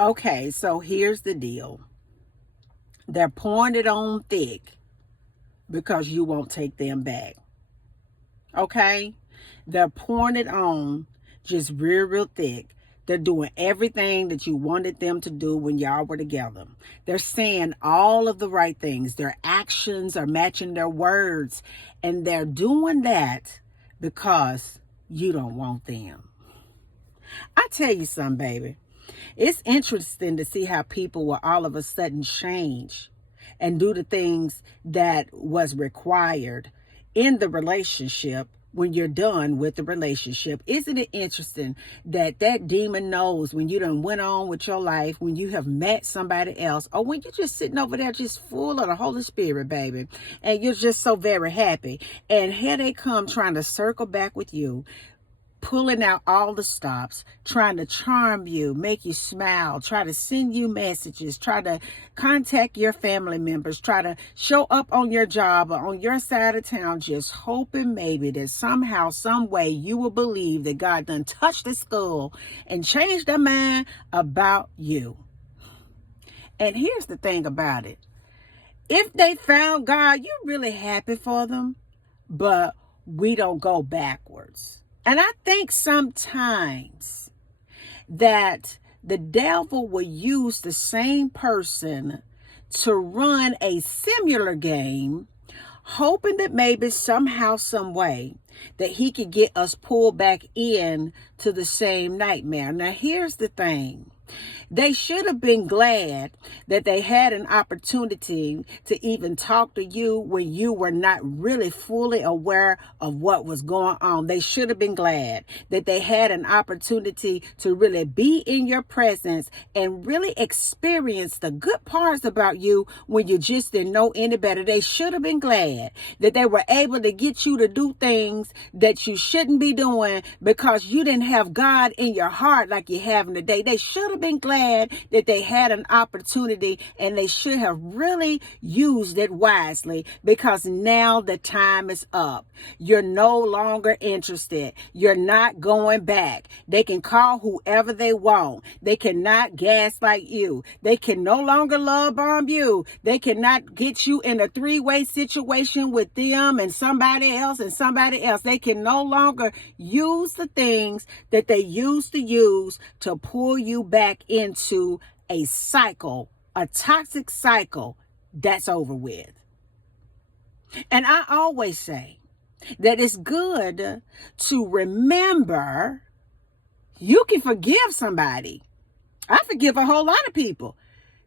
Okay, so here's the deal. They're pouring it on thick because you won't take them back. Okay? They're pouring it on just real thick. They're doing everything that you wanted them to do when y'all were together. They're saying all of the right things. Their actions are matching their words. And they're doing that because you don't want them. I tell you something, baby. It's interesting to see how people will all of a sudden change and do the things that was required in the relationship when you're done with the relationship. Isn't it interesting that that demon knows when you done went on with your life, when you have met somebody else, or when you're just sitting over there just full of the Holy Spirit, baby, and you're just so very happy. And here they come trying to circle back with you, pulling out all the stops, trying to charm you, make you smile, try to send you messages, try to contact your family members, try to show up on your job or on your side of town, just hoping maybe that somehow, some way you will believe that God done touched the skull and changed their mind about you. And here's the thing about it. If they found God, you're really happy for them, but we don't go backwards. And I think sometimes that the devil will use the same person to run a similar game, hoping that maybe somehow, some way, that he could get us pulled back in to the same nightmare. Now, here's the thing. They should have been glad that they had an opportunity to even talk to you when you were not really fully aware of what was going on. They should have been glad that they had an opportunity to really be in your presence and really experience the good parts about you when you just didn't know any better. They should have been glad that they were able to get you to do things that you shouldn't be doing because you didn't have God in your heart like you have today. They should have been glad that they had an opportunity, and they should have really used it wisely, because now the time is up. You're no longer interested. You're not going back. They can call whoever they want. They cannot gaslight you. They can no longer love bomb you. They cannot get you in a three-way situation with them and somebody else and somebody else. They can no longer use the things that they used to use to pull you back into a cycle, a toxic cycle that's over with. And I always say that it's good to remember you can forgive somebody. I forgive a whole lot of people.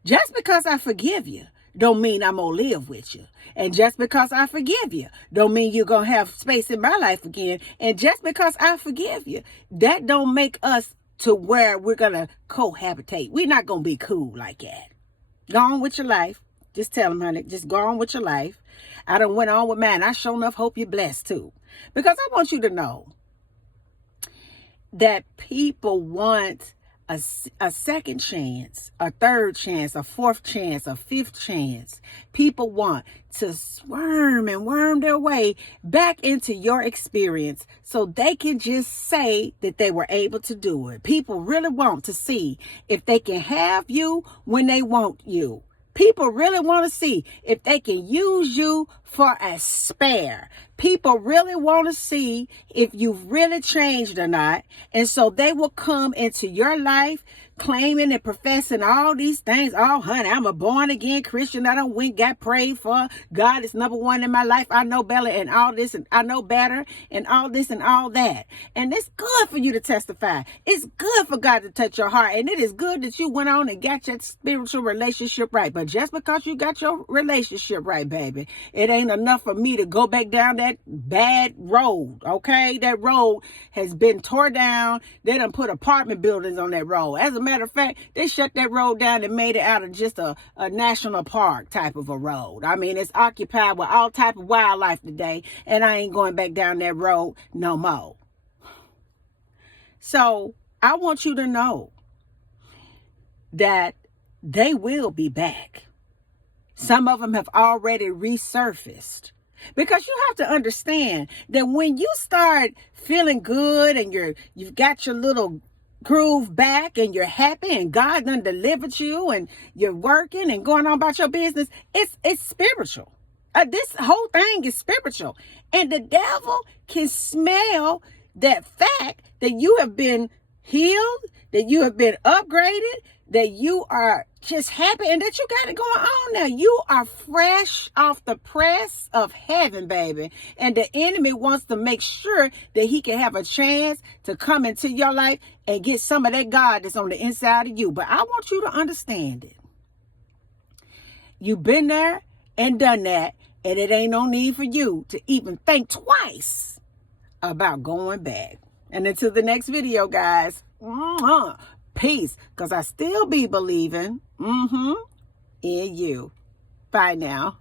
Just because I forgive you don't mean I'm going to live with you. And just because I forgive you don't mean you're going to have space in my life again. And just because I forgive you, that don't make us to where we're going to cohabitate. We're not going to be cool like that. Go on with your life. Just tell them, honey, just go on with your life. I done went on with mine. I sure enough hope you're blessed too. Because I want you to know that people want a second chance, a third chance, a fourth chance, a fifth chance. People want to squirm and worm their way back into your experience so they can just say that they were able to do it. People really want to see if they can have you when they want you. People really want to see if they can use you for a spare. People really want to see if you've really changed or not. And so they will come into your life claiming and professing all these things. Oh, honey, I'm a born again Christian. I don't went, got prayed for. God is number one in my life. I know better and all this, and I know better and all this and all that. And it's good for you to testify. It's good for God to touch your heart. And it is good that you went on and got your spiritual relationship right. But just because you got your relationship right, baby, it ain't enough for me to go back down that bad road. Okay? That road has been tore down. They done put apartment buildings on that road. As a matter of fact, they shut that road down and made it out of just a national park type of a road. I mean, it's occupied with all type of wildlife today, and I ain't going back down that road no more. So I want you to know that they will be back. Some of them have already resurfaced. Because you have to understand that when you start feeling good and you've got your little groove back and you're happy and God done delivered you and you're working and going on about your business, it's spiritual. This whole thing is spiritual. And the devil can smell that fact that you have been healed, that you have been upgraded, that you are just happy and that you got it going on now. You are fresh off the press of heaven, baby. And the enemy wants to make sure that he can have a chance to come into your life and get some of that God that's on the inside of you. But I want you to understand it. You've been there and done that, and it ain't no need for you to even think twice about going back. And until the next video, guys, peace, because I still be believing in you. Bye now.